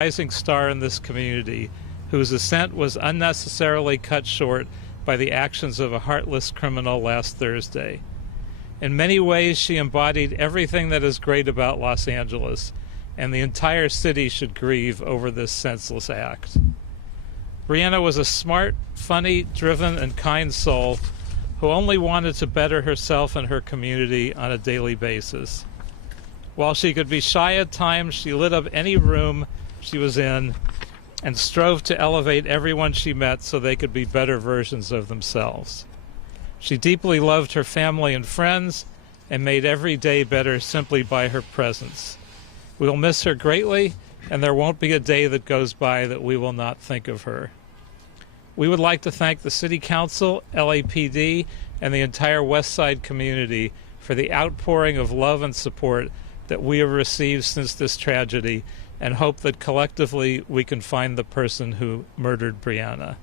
rising star in this community whose ascent was unnecessarily cut short by the actions of a heartless criminal last Thursday. In many ways, she embodied everything that is great about Los Angeles, and the entire city should grieve over this senseless act. Brianna was a smart, funny, driven, and kind soul who only wanted to better herself and her community on a daily basis. While she could be shy at times, she lit up any room she was in and strove to elevate everyone she met so they could be better versions of themselves. She deeply loved her family and friends and made every day better simply by her presence. We will miss her greatly, and there won't be a day that goes by that we will not think of her. We would like to thank the City Council, LAPD, and the entire West Side community for the outpouring of love and support that we have received since this tragedy, and hope that collectively we can find the person who murdered Brianna.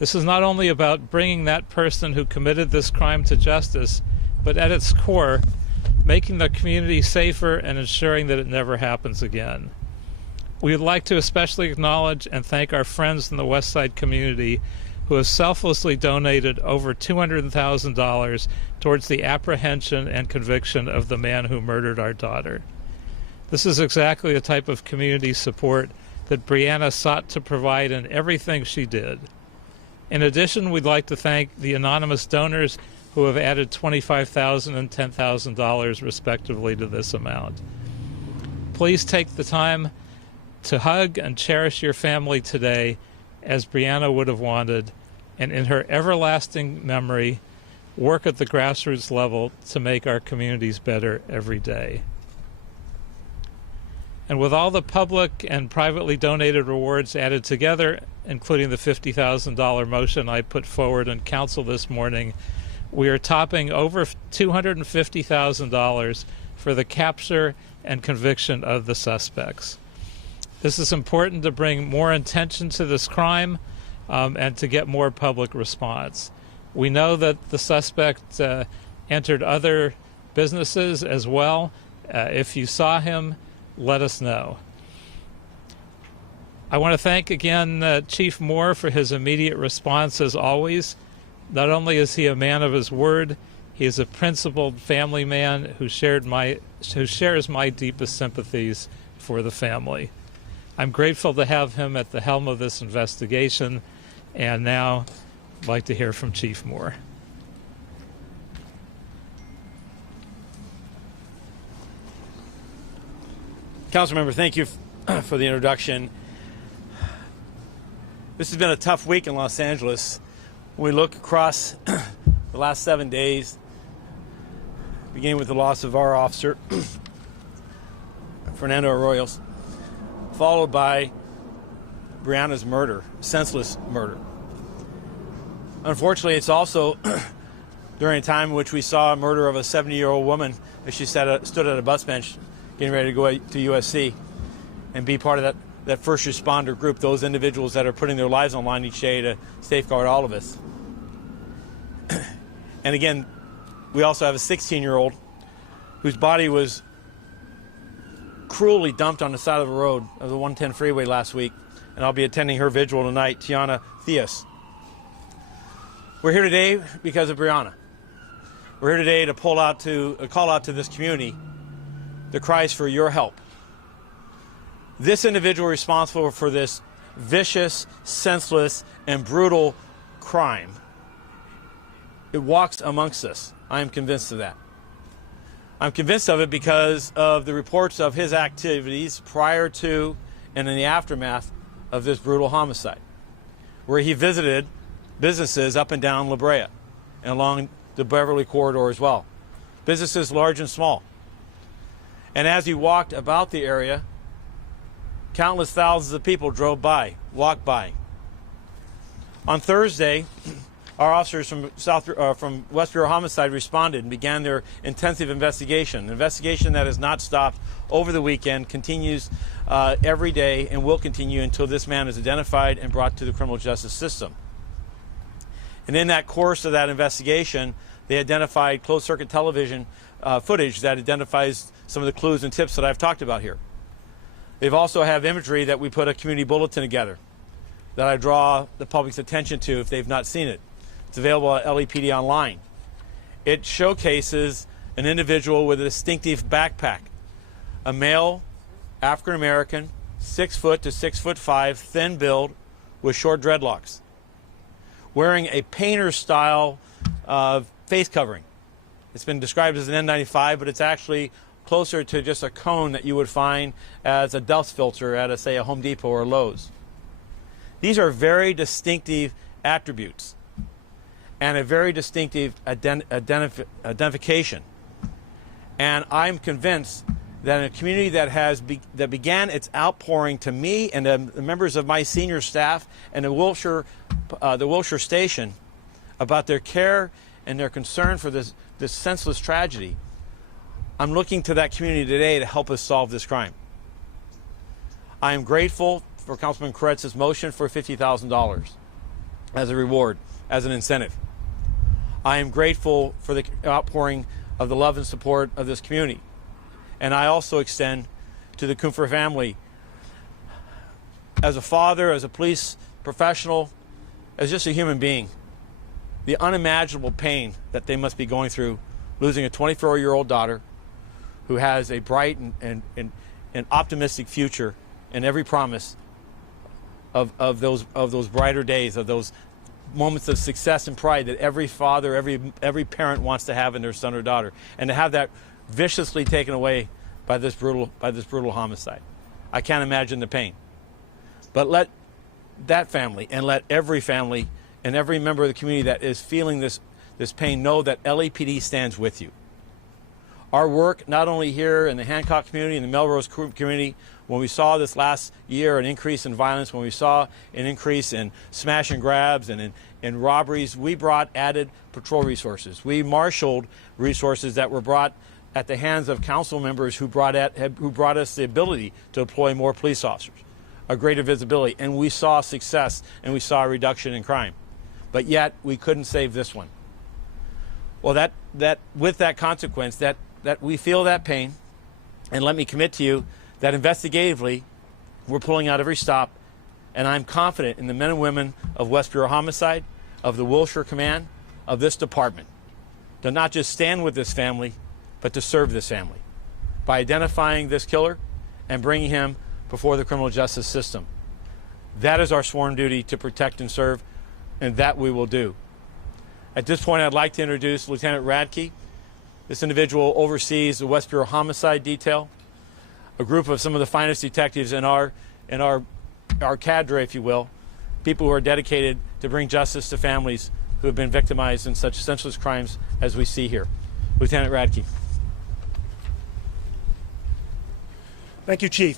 This is not only about bringing that person who committed this crime to justice, but at its core, making the community safer and ensuring that it never happens again. We would like to especially acknowledge and thank our friends in the West Side community who have selflessly donated over $200,000 towards the apprehension and conviction of the man who murdered our daughter. This is exactly the type of community support that Brianna sought to provide in everything she did. In addition, we'd like to thank the anonymous donors who have added $25,000 and $10,000 respectively to this amount. Please take the time to hug and cherish your family today as Brianna would have wanted, and in her everlasting memory, work at the grassroots level to make our communities better every day. And with all the public and privately donated rewards added together, including the $50,000 motion I put forward in council this morning, we are topping over $250,000 for the capture and conviction of the suspects. This is important to bring more attention to this crime and to get more public response. We know that the suspect entered other businesses as well. If you saw him, let us know. I want to thank again Chief Moore for his immediate response as always. Not only is he a man of his word, he is a principled family man who shares my deepest sympathies for the family. I'm grateful to have him at the helm of this investigation, and now I'd like to hear from Chief Moore. Councilmember, thank you for the introduction. This has been a tough week in Los Angeles. When we look across the last 7 days, beginning with the loss of our officer, Fernando Arroyo's, followed by Brianna's murder, senseless murder. Unfortunately, it's also during a time in which we saw a murder of a 70-year-old woman as she stood at a bus bench getting ready to go to USC and be part of that first responder group, those individuals that are putting their lives on the line each day to safeguard all of us. And again, we also have a 16-year-old whose body was cruelly dumped on the side of the road of the 110 freeway last week, and I'll be attending her vigil tonight, Tiana Theus. We're here today because of Brianna. We're here today to call out to this community the cries for your help. This individual responsible for this vicious, senseless, and brutal crime, it walks amongst us. I am convinced of that. I'm convinced of it because of the reports of his activities prior to and in the aftermath of this brutal homicide, where he visited businesses up and down La Brea and along the Beverly corridor as well, businesses large and small. And as he walked about the area, countless thousands of people walked by. On Thursday, our officers from West Bureau Homicide responded and began their intensive investigation. An investigation that has not stopped over the weekend, continues every day, and will continue until this man is identified and brought to the criminal justice system. And in that course of that investigation, they identified closed-circuit television footage that identifies some of the clues and tips that I've talked about here. They've also have imagery that we put a community bulletin together that I draw the public's attention to if they've not seen it. It's available at LAPD online. It showcases an individual with a distinctive backpack, a male, African American, 6 foot to 6'5", thin build, with short dreadlocks, wearing a painter style face covering. It's been described as an N95, but it's actually closer to just a cone that you would find as a dust filter at, say, a Home Depot or Lowe's. These are very distinctive attributes and a very distinctive identification. And I'm convinced that in a community that began its outpouring to me and the members of my senior staff and the Wilshire Station about their care and their concern for this senseless tragedy, I'm looking to that community today to help us solve this crime. I am grateful for Councilman Koretz's motion for $50,000 as a reward, as an incentive. I am grateful for the outpouring of the love and support of this community. And I also extend to the Kupfer family, as a father, as a police professional, as just a human being, the unimaginable pain that they must be going through losing a 24-year-old daughter who has a bright and optimistic future and every promise of those brighter days, of those moments of success and pride that every father, every parent wants to have in their son or daughter, and to have that viciously taken away by this brutal homicide. I can't imagine the pain. But let that family and let every family and every member of the community that is feeling this pain know that LAPD stands with you. Our work, not only here in the Hancock community and the Melrose community, when we saw this last year an increase in violence, when we saw an increase in smash and grabs and in robberies, we brought added patrol resources. We marshaled resources that were brought at the hands of council members who brought us the ability to deploy more police officers, a greater visibility, and we saw success and we saw a reduction in crime. But yet we couldn't save this one. Well, that with that consequence, that we feel that pain, and let me commit to you that investigatively we're pulling out every stop, and I'm confident in the men and women of West Bureau Homicide, of the Wilshire Command, of this department, to not just stand with this family, but to serve this family by identifying this killer and bringing him before the criminal justice system. That is our sworn duty, to protect and serve, and that we will do. At this point, I'd like to introduce Lieutenant Radke. This individual oversees the West Bureau Homicide Detail, a group of some of the finest detectives in our cadre, if you will, people who are dedicated to bring justice to families who have been victimized in such senseless crimes as we see here. Lieutenant Radke. Thank you, Chief.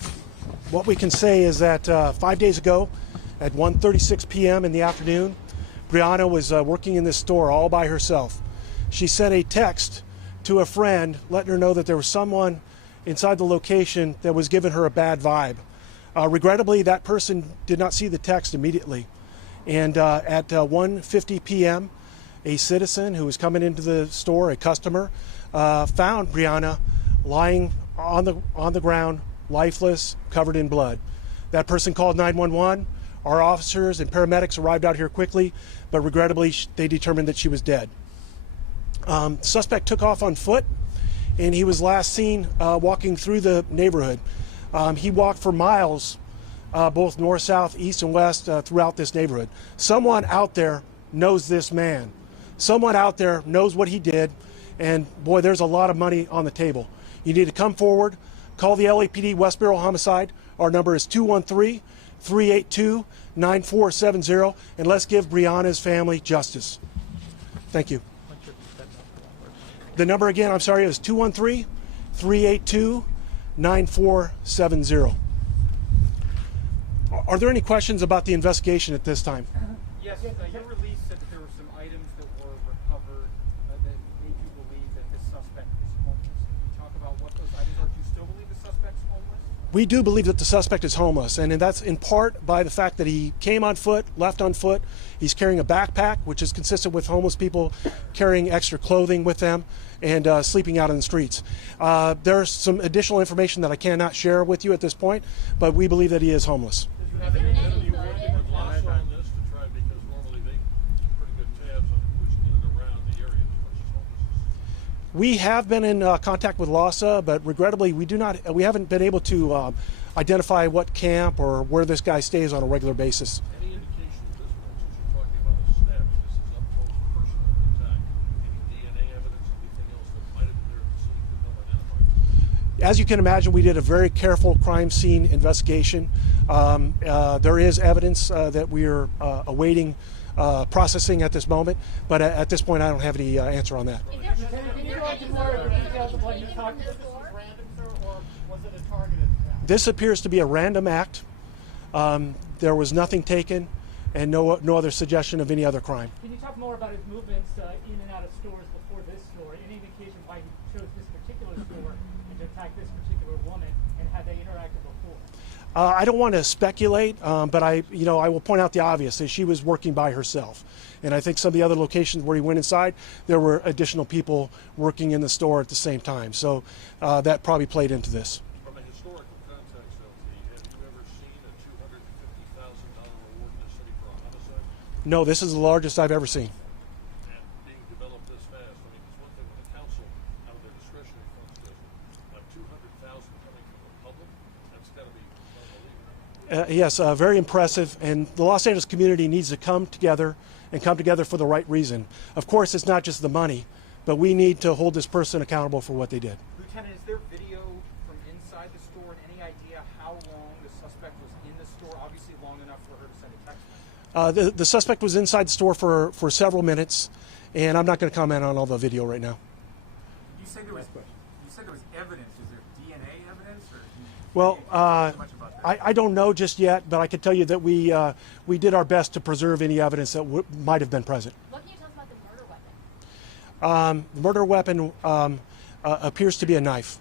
What we can say is that 5 days ago at 1:36 p.m. in the afternoon, Brianna was working in this store all by herself. She sent a text to a friend letting her know that there was someone inside the location that was giving her a bad vibe. Regrettably, that person did not see the text immediately. And at 1:50 p.m., a citizen who was coming into the store, a customer, found Brianna lying on the ground, lifeless, covered in blood. That person called 911. Our officers and paramedics arrived out here quickly, but regrettably, they determined that she was dead. Suspect took off on foot, and he was last seen walking through the neighborhood. He walked for miles, both north, south, east, and west throughout this neighborhood. Someone out there knows this man. Someone out there knows what he did, and boy, there's a lot of money on the table. You need to come forward, call the LAPD West Bureau Homicide. Our number is 213-382-9470, and let's give Brianna's family justice. Thank you. The number again, I'm sorry, is 213-382-9470. Are there any questions about the investigation at this time? Yes, your release said that there were some items that were recovered that made you believe that this suspect is homeless. Can you talk about what those items are? Do you still believe the suspect's homeless? We do believe that the suspect is homeless, and that's in part by the fact that he came on foot, left on foot. He's carrying a backpack, which is consistent with homeless people carrying extra clothing with them and sleeping out in the streets. There's some additional information that I cannot share with you at this point, but we believe that he is homeless. Have you worked with LAPD on this to try, because normally they keep pretty good tabs on who's in and around the area as much as homelessness? We have been in contact with LASA, but regrettably we haven't been able to identify what camp or where this guy stays on a regular basis. Any indication at this point, since you're talking about a stabbing, this is up close and personal attack, any DNA evidence, anything else that might have been there at the scene could help identify? As you can imagine, we did a very careful crime scene investigation. There is evidence that we are awaiting processing at this moment, but at this point I don't have any answer on that. Can you go into more details of what you talked about? This was random, sir, or was it a targeted attack? This appears to be a random act. There was nothing taken and no other suggestion of any other crime. Can you talk more about his movements in and out of stores before this store? Any indication why he chose this particular store and to attack this particular woman, and had they interacted before? I don't want to speculate, but I will point out the obvious: that she was working by herself, and I think some of the other locations where he went inside, there were additional people working in the store at the same time. So that probably played into this. From a historical context, LT, have you ever seen a $250,000 reward in the city for a homicide? No, this is the largest I've ever seen. And being developed this fast, I mean, it's one thing when the council, out of their discretionary funds, does it. $200,000 coming from the public, that's got to be unbelievable. Yes, very impressive, and the Los Angeles community needs to come together and come together for the right reason. Of course, it's not just the money, but we need to hold this person accountable for what they did. Lieutenant, is there video from inside the store, and any idea how long the suspect was in the store? Obviously long enough for her to send a text message. The suspect was inside the store for several minutes, and I'm not going to comment on all the video right now. You said there was evidence. Is there DNA evidence? Or Well, much about that? I don't know just yet, but I can tell you that we did our best to preserve any evidence that might have been present. What can you tell us about the murder weapon? The murder weapon appears to be a knife.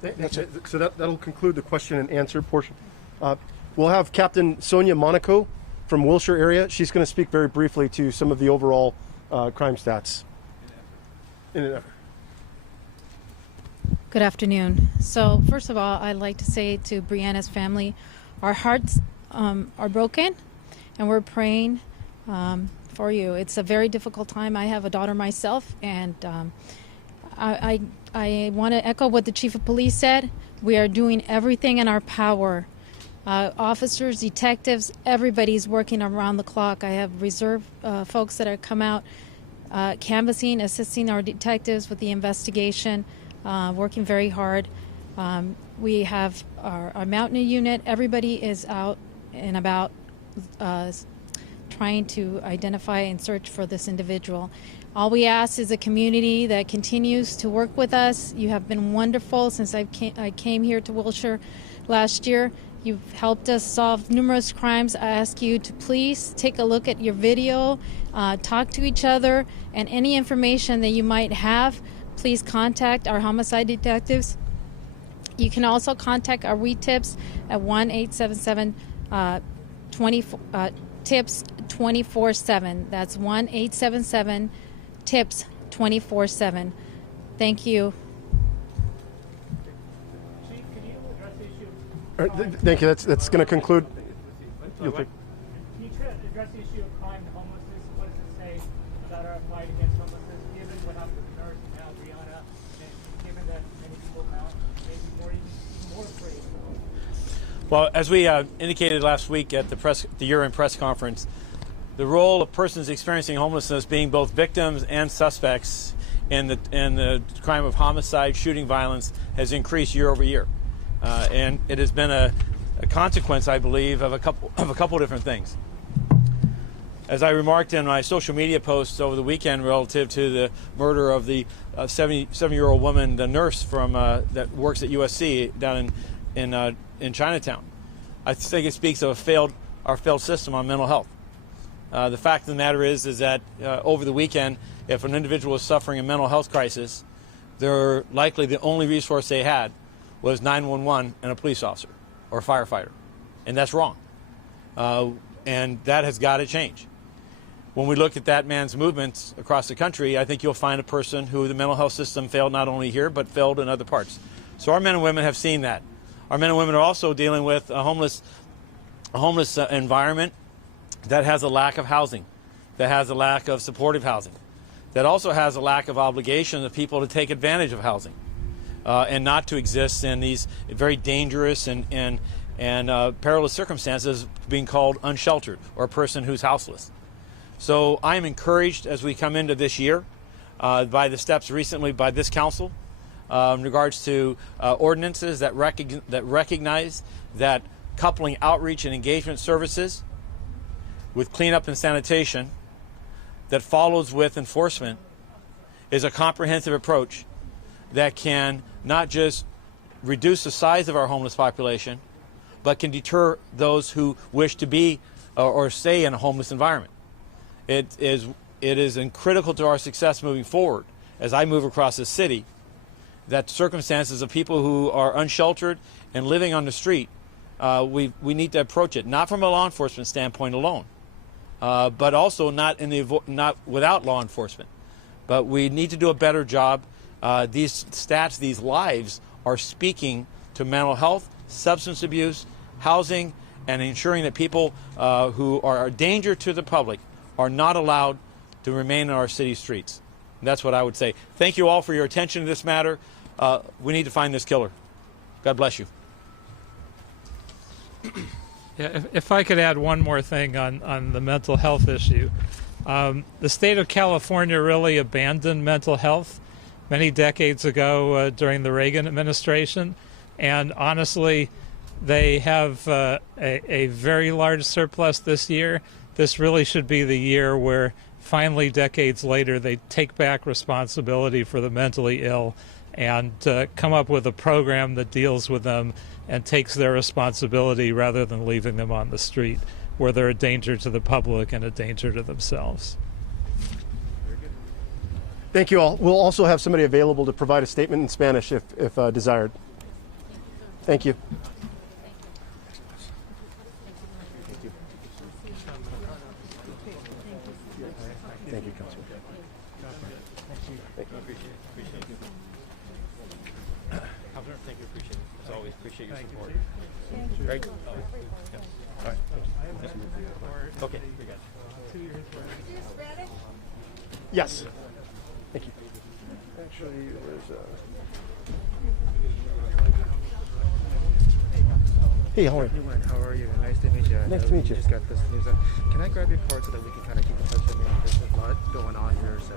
That's it. So that'll conclude the question and answer portion. We'll have Captain Sonia Monaco from Wilshire area. She's going to speak very briefly to some of the overall crime stats. In an effort. Good afternoon. So first of all, I'd like to say to Brianna's family, our hearts are broken, and we're praying for you. It's a very difficult time. I have a daughter myself, and I want to echo what the chief of police said. We are doing everything in our power. Officers, detectives, everybody's working around the clock. I have reserve folks that have come out canvassing, assisting our detectives with the investigation, working very hard. We have our mountain unit. Everybody is out and about trying to identify and search for this individual. All we ask is a community that continues to work with us. You have been wonderful since I came here to Wilshire last year. You've helped us solve numerous crimes. I ask you to please take a look at your video, talk to each other, and any information that you might have, please contact our homicide detectives. You can also contact our WeTips at 1-877-TIPS 24/7. That's 1-877-TIPS 24/7. Thank you. Chief, can you address the issue All right, thank you. That's going to conclude. You'll take. Can you address the issue of crime and homelessness? What does it say about our fight against homelessness, given what happened to the nurse and now Brianna, and given that many people now may be more afraid of homelessness? Well, as we indicated last week at the year-end press conference, the role of persons experiencing homelessness being both victims and suspects in the crime of homicide, shooting violence has increased year over year. And it has been a consequence, I believe, of a couple different things. As I remarked in my social media posts over the weekend relative to the murder of the 77-year-old woman, the nurse from that works at USC down in Chinatown, I think it speaks of our failed system on mental health. The fact of the matter is that over the weekend, if an individual is suffering a mental health crisis, they're likely the only resource they had was 911 and a police officer or a firefighter. And that's wrong. And that has got to change. When we look at that man's movements across the country, I think you'll find a person who the mental health system failed not only here, but failed in other parts. So our men and women have seen that. Our men and women are also dealing with a homeless environment that has a lack of housing, that has a lack of supportive housing, that also has a lack of obligation of people to take advantage of housing and not to exist in these very dangerous and perilous circumstances, being called unsheltered or a person who's houseless. So I'm encouraged as we come into this year by the steps recently by this council in regards to ordinances that recognize that coupling outreach and engagement services with cleanup and sanitation that follows with enforcement is a comprehensive approach that can not just reduce the size of our homeless population, but can deter those who wish to be or stay in a homeless environment. It is critical to our success moving forward as I move across the city that circumstances of people who are unsheltered and living on the street, we need to approach it not from a law enforcement standpoint alone, but also not without law enforcement. But we need to do a better job. These stats, these lives are speaking to mental health, substance abuse, housing, and ensuring that people who are a danger to the public are not allowed to remain in our city streets. And that's what I would say. Thank you all for your attention to this matter. We need to find this killer. God bless you. Yeah, if I could add one more thing on the mental health issue. The state of California really abandoned mental health many decades ago during the Reagan administration. And honestly, they have a very large surplus this year. This really should be the year where finally, decades later, they take back responsibility for the mentally ill and come up with a program that deals with them and takes their responsibility rather than leaving them on the street where they're a danger to the public and a danger to themselves. Thank you all. We'll also have somebody available to provide a statement in Spanish if desired. Thank you. Thank you, Councilman. Thank you. Appreciate it. As always, appreciate your support. Great. All right. Okay. We got it. Yes. Thank you. Actually, there's Hey, how are you? How are you? Nice to meet you. Nice to meet you. Just got this news. Can I grab your card so that we can kind of keep in touch? I mean, there's a lot going on here, so.